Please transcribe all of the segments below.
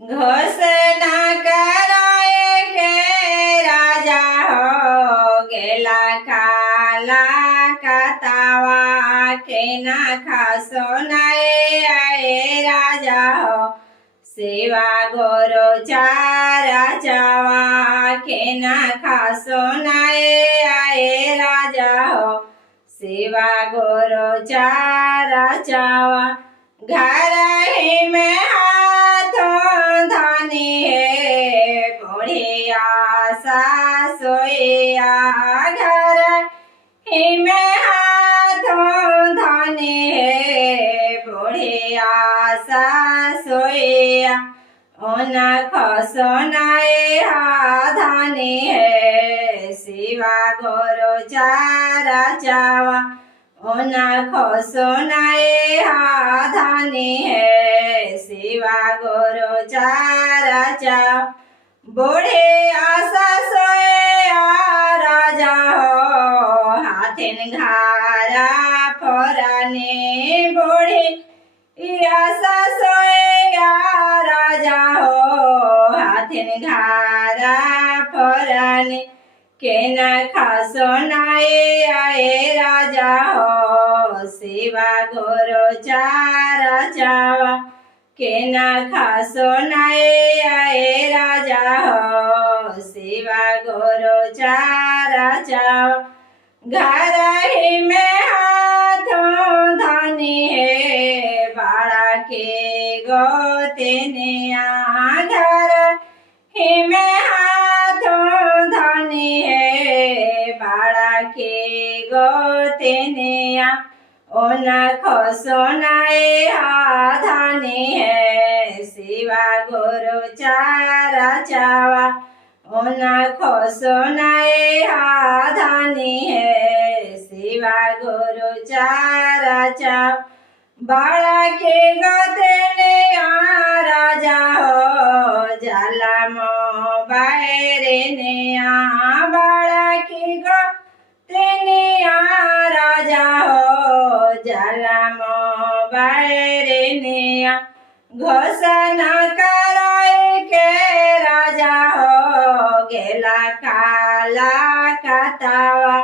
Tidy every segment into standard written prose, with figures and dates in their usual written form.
घोषणा कराए के राजा हो गेला काला कतावा के ना खासो नाए आए राजा हो सेवा गोरो चारा चावा के ना खासो नाए आए राजा हो सेवा गोरो चारा चावा घर ही में हाथों धानी है बुढ़िया सासोया घर ही में हाथों धानी है बुढ़िया सासोया उन खसोनाए धानी है शिवा गोरो चारा चावा उन खसोनाए धानी है शिवा गोरो चारा चावा बूढ़े आशा सोए राजा हो हाथिन घारा फोराने बूढ़े आशा सोए राजा हो हाथिन घारा फोराने के न खासो नाए आए राजा हो शिवा गोरो चारा चावा के न खासो नाए आए राजा हो शिवा गोरो चारा चावा घर ही में हाथों धानी है बाड़ा के गोते ने घर ही में हाथों धानी है बाड़ा के गोते ने उन खसोनाए धानी है शिवा गोरो चारा चावा उन खसोनाए धानी है शिवा गोरो चारा चावा बाड़ा के गोते ने राजा हो जाला मो बाहरे ने बाड़ा के गोते ने राजा हो जाला मो बाहरे ने घोषणा कराए के राजा हो गेला काला कतावा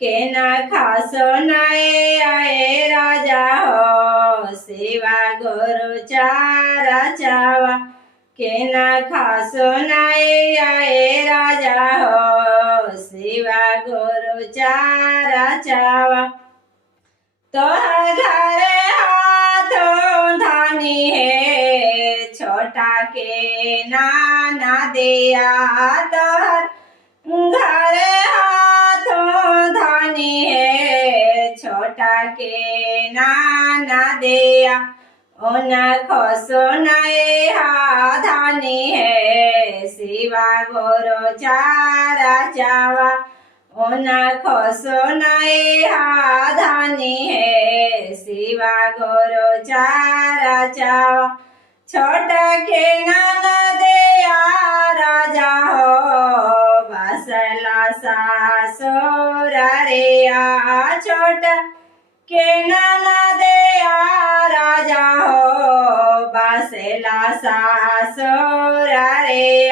के न खासो नाए आए राजा हो शिवा गोरो चारा चावा के न खासो नाए आए राजा हो शिवा गोरो चारा चावा तो घरे हाथों धानी है छोटा के नाना दिया तोहर घरे हाथों धानी है छोटा के नाना दिया उन खसो नाए धानी है शिवा गोरो चारा चावा उन खसो नाए धानी है शिवा गोरो चारा चावा छोटा के नाना दिया राजा हो बसला सासुरा रे छोटा के नाना दिया राजा हो बसला सासुरा रे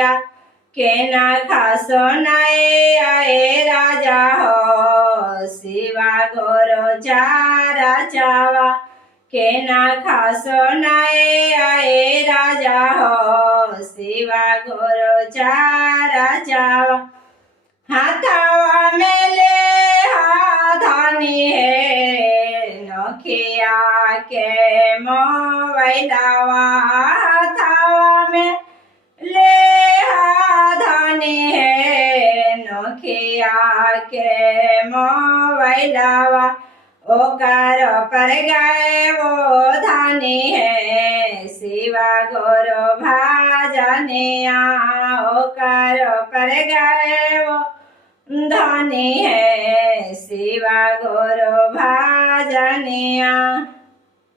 के न खासो नाए आए राजा हो शिवा गोरो चारा चावा के न खासो नाए आए राजा हो शिवा गोरो चारा चावा हाथावा में ले धानी है नोखिया के मोबाइलावा हाथावा में ले धानी है नोखिया के मोबाइलावा ओकर पर गए वो धानी है शिवा गोरो भाजनिया ओकर पर गए वो धानी है शिवा गोरो भाजनिया।